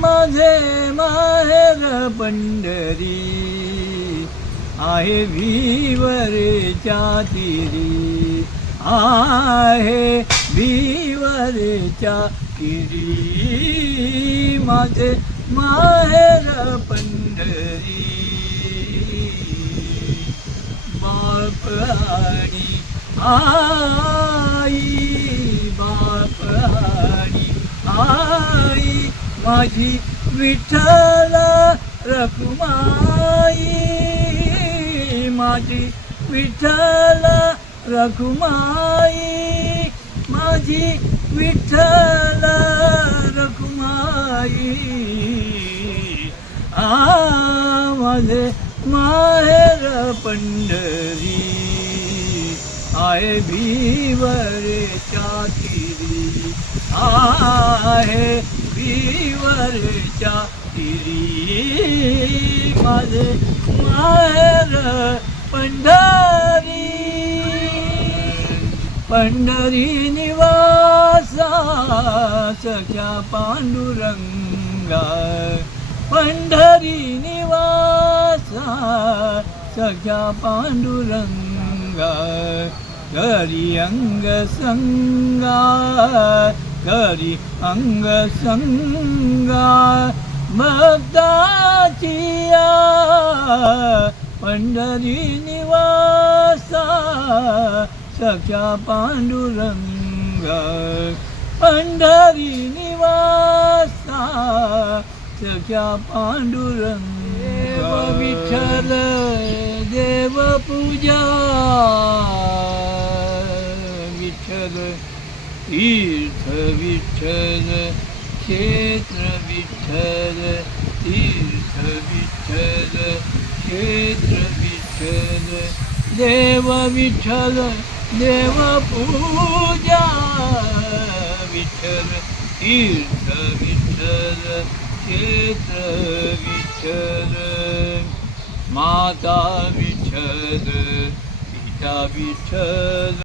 माझे माहेर पंढरी आहे विहिवरेच्या तीरी, आहे विहिवरेच्या तीरी. माझे माहेर पंढरी, बाप आणि आई, बाप आणि आई, माझी विठ्ठल रखुमाई, माझी विठ्ठल रखुमाई, माझी विठ्ठल रखुमाई. माझे माहेर पंढरी आहे विहिवरेच्या तीरी, आहे विहिवरेच्या तीरी. माझे माहेर पंढरी, पंढरी निवासा सख्या पांडुरंगा, पंढरी निवासा सख्या पांडुरंगा. घरी अंग संगा, घरी अंग संगा, भक्ताची पंढरी निवासा सख्या पांडुरंगा, पंढरी निवासा सख्या पांडुरंगा. विठ्ठल देव पूजा, विठ्ठल तीर्थ, विठ्ठल क्षेत्र, विठ्ठल तीर्थ, विठ्ठल क्षेत्र, विठ्ठल देव, विठ्ठल देव पूजा. विठ्ठल तीर्थ, विठ्ठल क्षेत्र, विठ्ठल माता विठ्ठल, पिता विठ्ठल.